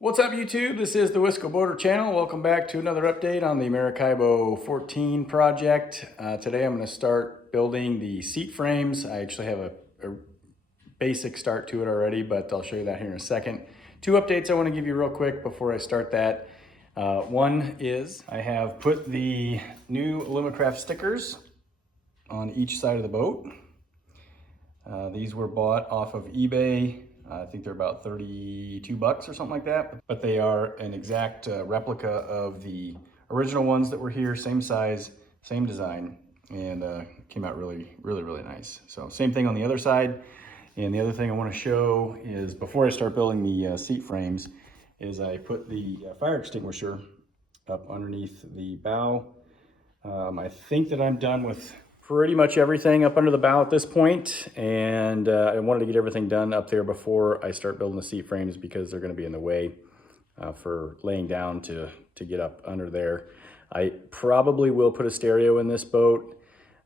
What's up, YouTube? This is the Wisco Boater channel. Welcome back to another update on the Maracaibo 14 project. Today I'm going to start building the seat frames. I actually have a basic start to it already, but I'll show you that here in a second. Two updates I want to give you real quick before I start that. One is I have put the new Alumacraft stickers on each side of the boat. These were bought off of eBay. I think they're about 32 bucks or something like that, but they are an exact replica of the original ones that were here, same size, same design, and came out really nice. So same thing on the other side. And the other thing I want to show is before I start building the seat frames is I put the fire extinguisher up underneath the bow. I think that I'm done with pretty much everything up under the bow at this point, and I wanted to get everything done up there before I start building the seat frames because they're going to be in the way for laying down to get up under there. I probably will put a stereo in this boat.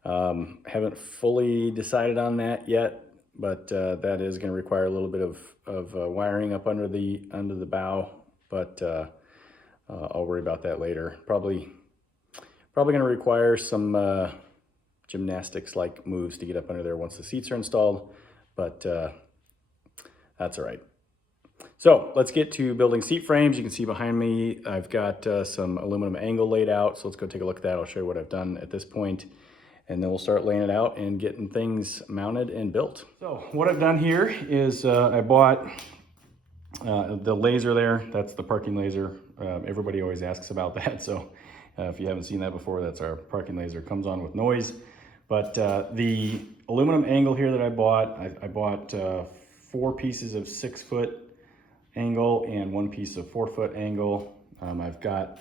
Haven't fully decided on that yet, but that is going to require a little bit of wiring up under the bow, but I'll worry about that later. Probably going to require some gymnastics like moves to get up under there once the seats are installed, but that's all right. So let's get to building seat frames. You can see behind me I've got some aluminum angle laid out, so let's go take a look at that. I'll show you what I've done at this point, and then we'll start laying it out and getting things mounted and built. So what I've done here is I bought the laser there. That's the parking laser. Everybody always asks about that, so if you haven't seen that before, that's our parking laser. It comes on with noise. But the aluminum angle here that I bought 4 pieces of 6-foot angle and 1 piece of 4-foot angle. I've got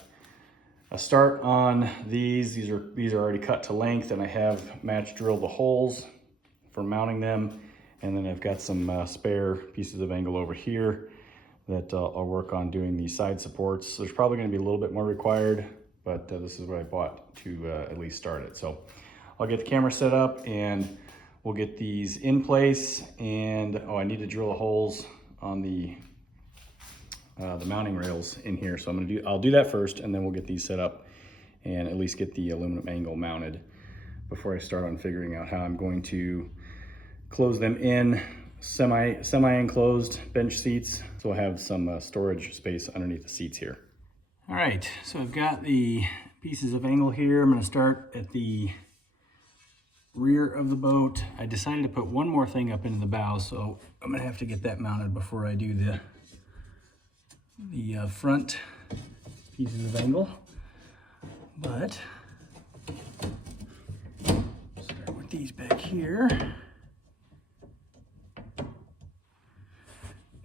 a start on these. These are already cut to length, and I have match drilled the holes for mounting them. And then I've got some spare pieces of angle over here that I'll work on doing the side supports. There's probably going to be a little bit more required, but this is what I bought to at least start it. So I'll get the camera set up and we'll get these in place. And I need to drill the holes on the mounting rails in here. So I'll do that first, and then we'll get these set up and at least get the aluminum angle mounted before I start on figuring out how I'm going to close them in semi-enclosed bench seats. So I'll have some storage space underneath the seats here. All right, so I've got the pieces of angle here. I'm going to start at the rear of the boat. I decided to put one more thing up into the bow, so I'm going to have to get that mounted before I do the front pieces of angle. But start with these back here.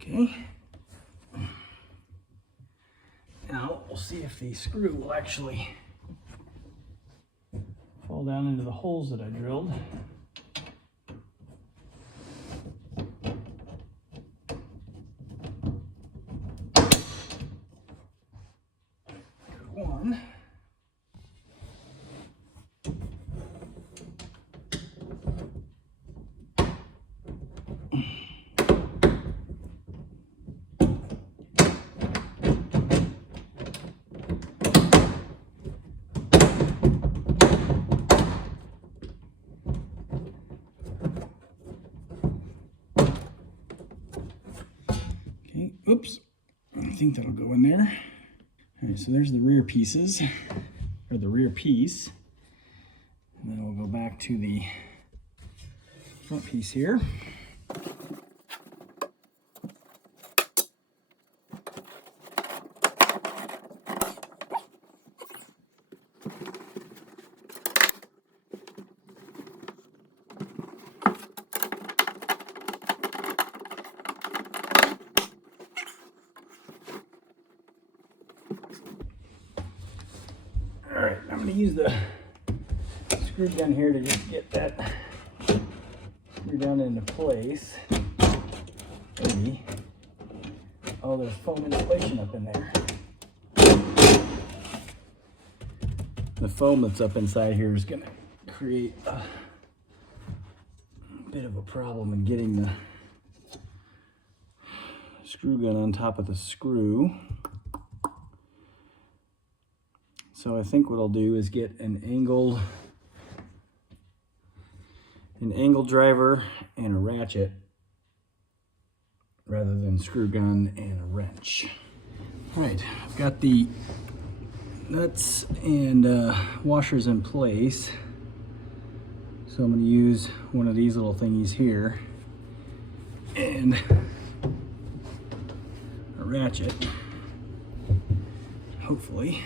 Okay. Now we'll see if the screw will actually fall down into the holes that I drilled. One. Oops, I think that'll go in there. All right, so there's the rear pieces, or the rear piece. And then we'll go back to the front piece here. All right, I'm going to use the screw gun here to just get that screw down into place. Maybe. Oh, there's foam insulation up in there. The foam that's up inside here is going to create a bit of a problem in getting the screw gun on top of the screw. So I think what I'll do is get an angled driver and a ratchet rather than screw gun and a wrench. All right, I've got the nuts and washers in place. So I'm going to use one of these little thingies here and a ratchet. Hopefully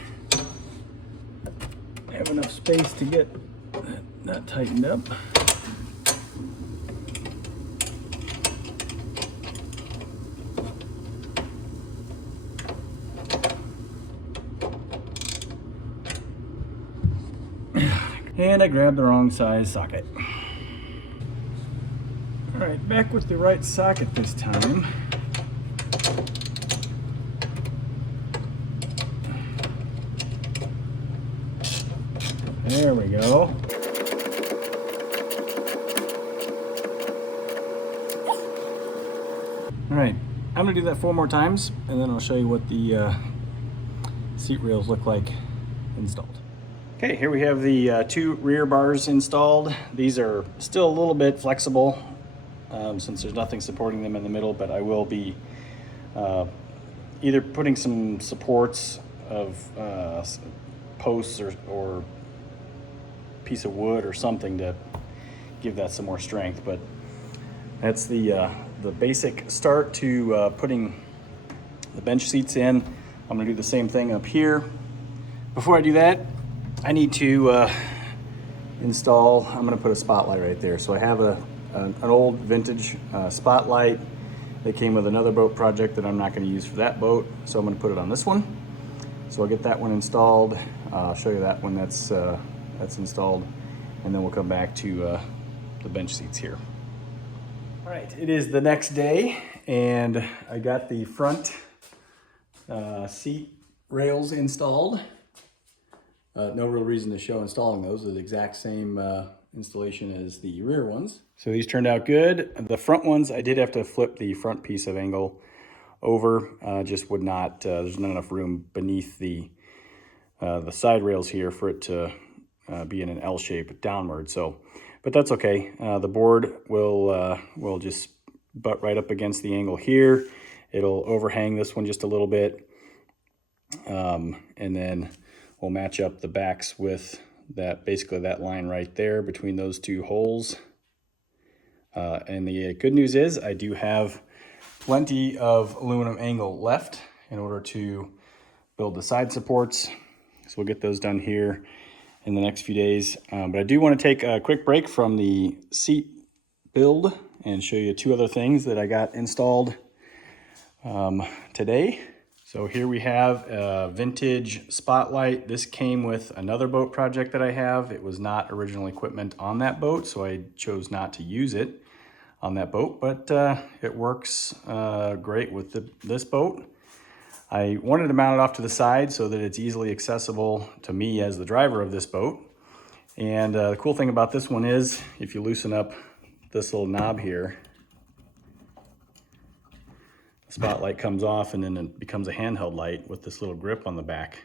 I have enough space to get that nut tightened up. And I grabbed the wrong size socket. All right, back with the right socket this time. There we go. All right, I'm gonna do that 4 more times and then I'll show you what the seat rails look like installed. Okay, here we have the 2 rear bars installed. These are still a little bit flexible since there's nothing supporting them in the middle, but I will be either putting some supports of posts or piece of wood or something to give that some more strength. But that's the basic start to putting the bench seats in. I'm gonna do the same thing up here. Before I do that, I need to install, I'm gonna put a spotlight right there. So I have an old vintage spotlight that came with another boat project that I'm not gonna use for that boat. So I'm gonna put it on this one. So I'll get that one installed. I'll show you that when that's installed. And then we'll come back to the bench seats here. All right, it is the next day and I got the front seat rails installed. No real reason to show installing those. They're the exact same installation as the rear ones. So these turned out good. The front ones, I did have to flip the front piece of angle over. Just would not, there's not enough room beneath the side rails here for it to be in an L shape downward. So, but that's okay. The board will just butt right up against the angle here. It'll overhang this one just a little bit. And then we'll match up the backs with that, basically that line right there between those 2 holes. And the good news is I do have plenty of aluminum angle left in order to build the side supports. So we'll get those done here in the next few days. But I do want to take a quick break from the seat build and show you 2 other things that I got installed today. So here we have a vintage spotlight. This came with another boat project that I have. It was not original equipment on that boat, so I chose not to use it on that boat, but it works great with this boat. I wanted to mount it off to the side so that it's easily accessible to me as the driver of this boat. And the cool thing about this one is if you loosen up this little knob here, the spotlight comes off and then it becomes a handheld light with this little grip on the back.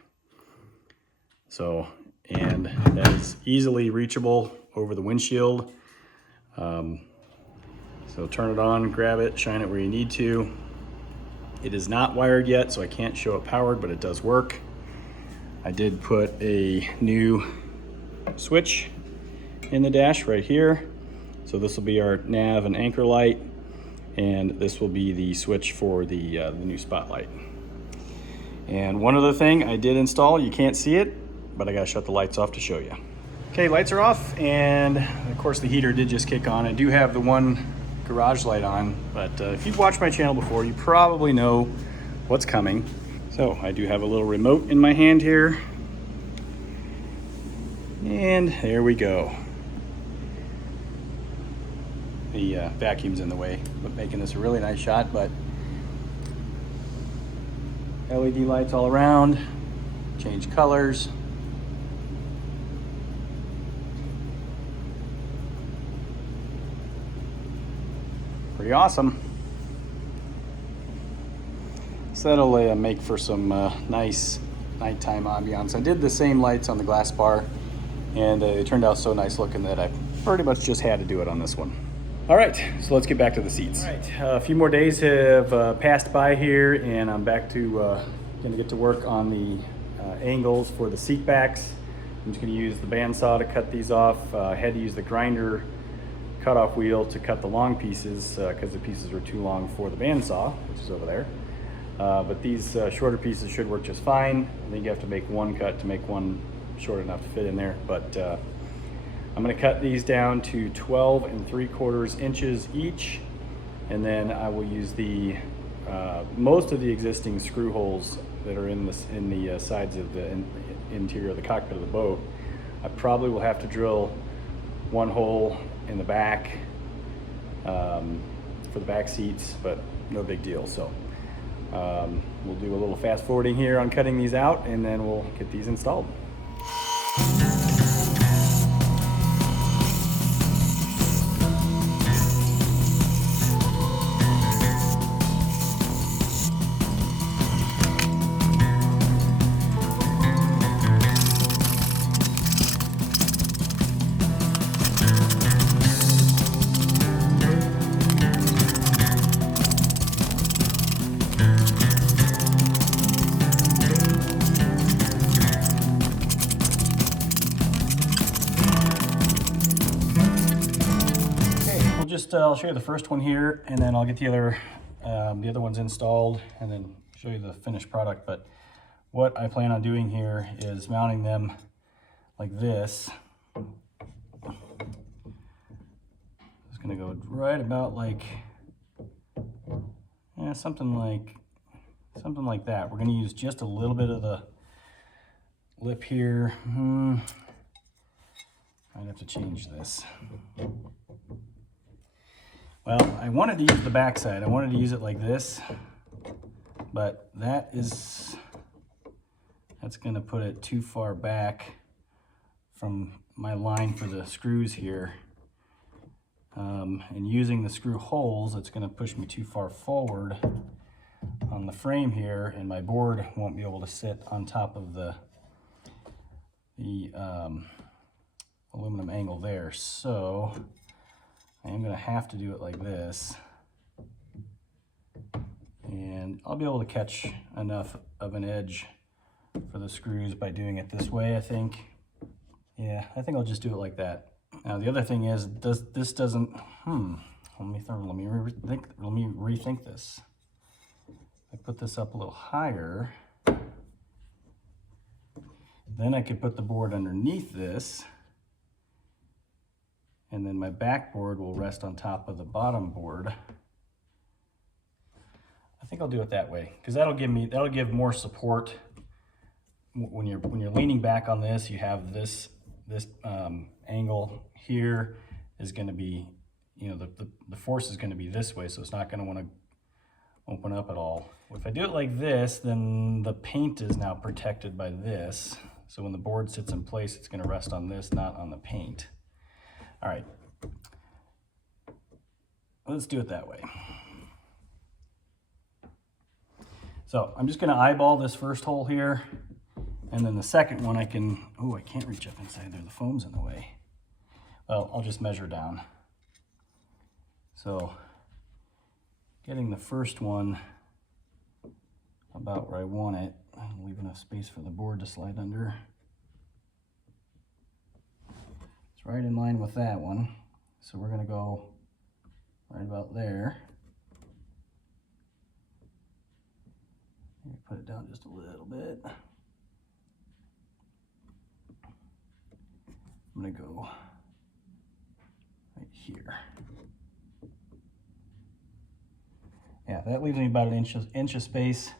So, and that is easily reachable over the windshield. So turn it on, grab it, shine it where you need to. It is not wired yet, so I can't show it powered, but it does work. I did put a new switch in the dash right here. So this will be our nav and anchor light, and this will be the switch for the new spotlight. And one other thing I did install, you can't see it, but I gotta shut the lights off to show you. Okay, lights are off, and of course the heater did just kick on. I do have the one garage light on, but if you've watched my channel before, you probably know what's coming. So I do have a little remote in my hand here, and there we go. The vacuum's in the way, but making this a really nice shot. But LED lights all around, change colors. Pretty awesome. So that'll make for some nice nighttime ambiance. I did the same lights on the glass bar, and they turned out so nice looking that I pretty much just had to do it on this one. All right, so let's get back to the seats. All right, a few more days have passed by here, and I'm back to gonna get to work on the angles for the seat backs. I'm just gonna use the bandsaw to cut these off. I had to use the grinder cutoff wheel to cut the long pieces because the pieces were too long for the bandsaw, which is over there. But these shorter pieces should work just fine. I think you have to make one cut to make one short enough to fit in there. But I'm gonna cut these down to 12 3/4 inches each. And then I will use the most of the existing screw holes that are in the sides of the interior of the cockpit of the boat. I probably will have to drill one hole in the back for the back seats, but no big deal. So we'll do a little fast forwarding here on cutting these out, and then we'll get these installed. I'll show you the first one here, and then I'll get the other ones installed, and then show you the finished product. But what I plan on doing here is mounting them like this. It's going to go right about like, yeah, something like that. We're going to use just a little bit of the lip here. I'd have to change this. Well, I wanted to use the back side. I wanted to use it like this, but that's gonna put it too far back from my line for the screws here. And using the screw holes, it's gonna push me too far forward on the frame here, and my board won't be able to sit on top of the aluminum angle there. So I'm gonna have to do it like this, and I'll be able to catch enough of an edge for the screws by doing it this way, I think. Yeah, I think I'll just do it like that. Now the other thing is, this doesn't, let me rethink this. I put this up a little higher, then I could put the board underneath this, and then my backboard will rest on top of the bottom board. I think I'll do it that way, because that'll give more support. When you're leaning back on this, you have this angle here is going to be, the force is going to be this way, so it's not going to want to open up at all. If I do it like this, then the paint is now protected by this. So when the board sits in place, it's going to rest on this, not on the paint. All right, let's do it that way. So I'm just going to eyeball this first hole here, and then the second one I can't reach up inside there, the foam's in the way. Well, I'll just measure down. So getting the first one about where I want it, I'll leave enough space for the board to slide under. Right in line with that one. So we're gonna go right about there. Put it down just a little bit. I'm gonna go right here. Yeah, that leaves me about an inch of space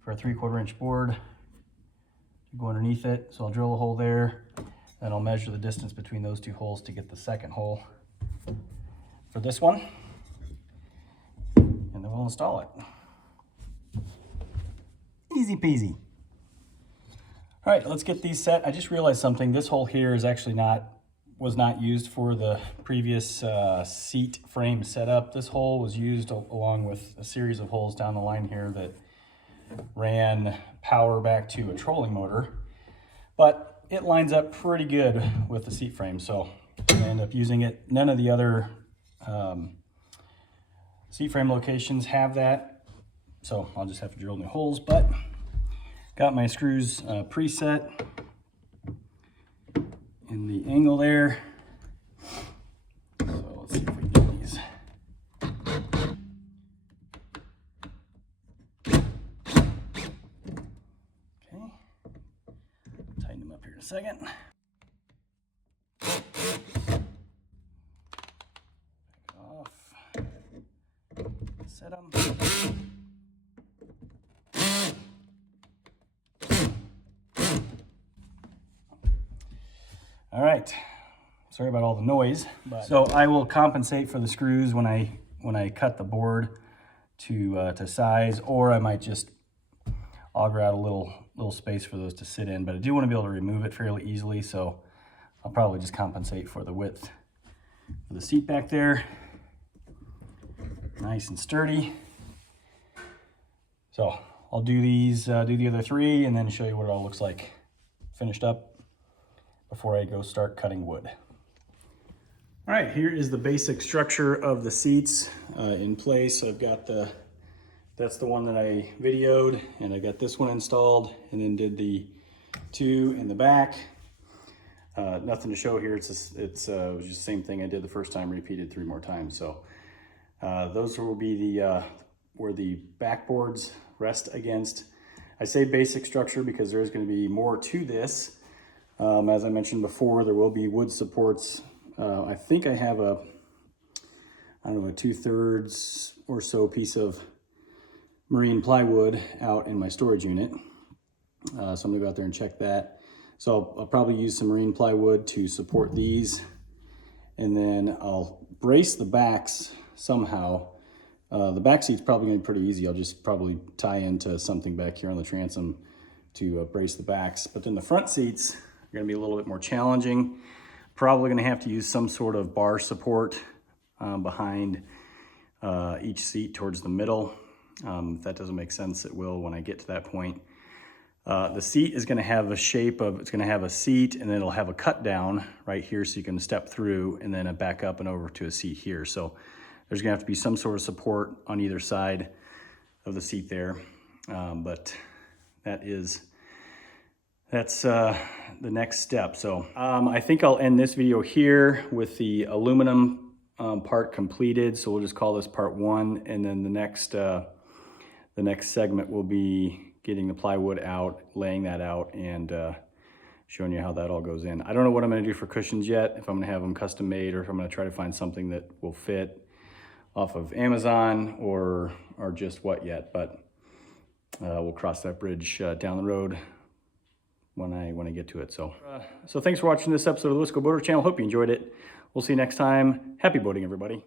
for a 3/4 inch board to go underneath it. So I'll drill a hole there. Then I'll measure the distance between those two holes to get the second hole for this one, and then we'll install it. Easy peasy. All right, let's get these set. I just realized something. This hole here is actually was not used for the previous seat frame setup. This hole was used along with a series of holes down the line here that ran power back to a trolling motor, but it lines up pretty good with the seat frame, so I end up using it. None of the other seat frame locations have that, so I'll just have to drill new holes, but got my screws preset in the angle there. So let's see if we can get these. Okay, tighten them up here in a second. Off. Set them. All right, sorry about all the noise. So I will compensate for the screws when I cut the board to size, or I might just auger out a little space for those to sit in. But I do want to be able to remove it fairly easily, so I'll probably just compensate for the width of the seat back there. Nice and sturdy. So I'll do these, do the other three, and then show you what it all looks like finished up before I go start cutting wood. All right, here is the basic structure of the seats in place. So I've got that's the one that I videoed, and I got this one installed, and then did the two in the back. Nothing to show here. It was just the same thing I did the first time, repeated 3 more times. So those will be where the backboards rest against. I say basic structure because there is going to be more to this. As I mentioned before, there will be wood supports. I think I have a 2/3 or so piece of marine plywood out in my storage unit. So I'm gonna go out there and check that. So I'll probably use some marine plywood to support these, and then I'll brace the backs somehow. The back seat's probably gonna be pretty easy. I'll just probably tie into something back here on the transom to brace the backs. But then the front seats are gonna be a little bit more challenging. Probably gonna have to use some sort of bar support behind each seat towards the middle. If that doesn't make sense, it will when I get to that point. The seat is gonna have a shape of, it's gonna have a seat, and then it'll have a cut down right here so you can step through, and then a back up and over to a seat here. So there's gonna have to be some sort of support on either side of the seat there. But that's the next step. So I think I'll end this video here with the aluminum part completed. So we'll just call this part 1, and then the next segment will be getting the plywood out, laying that out, and showing you how that all goes in. I don't know what I'm gonna do for cushions yet, if I'm gonna have them custom made, or if I'm gonna try to find something that will fit off of Amazon or just what yet, but we'll cross that bridge down the road when I get to it. So thanks for watching this episode of the Wisco Boater Channel. Hope you enjoyed it. We'll see you next time. Happy boating, everybody.